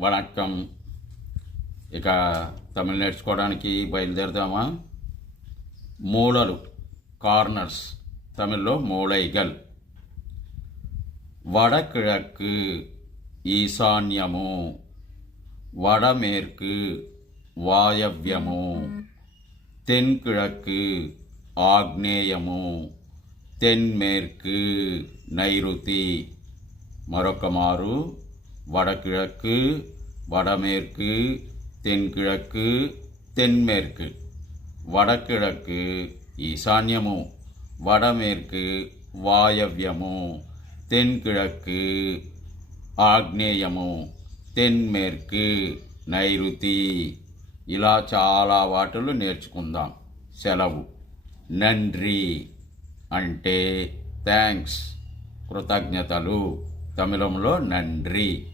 వణక్కం. ఇక తమిళ నేర్చుకోవడానికి బయలుదేరుదామా? మూలలు, కార్నర్స్, తమిళ్లో మూలైగల్. వడకిழக்கு ఈశాన్యము, వడమేற்கு వాయవ్యము, தென்கிழக்கு ఆగ్నేయము, தென்மேற்கு నైరుతి. మరొక మారు, వడకిழக்கு, వడమేற்கு, தென்கிழக்கு, தென்மேற்கு. వడకిழக்கு ఈశాన్యము, వడమేற்கு వాయవ్యము, தென்கிழக்கு ఆగ్నేయము, தென்மேற்கு నైరుతి. ఇలా చాలా వాటిలు నేర్చుకుందాం. సెలవు. నండ్రి అంటే థ్యాంక్స్, కృతజ్ఞతలు. తమిళంలో నండ్రి.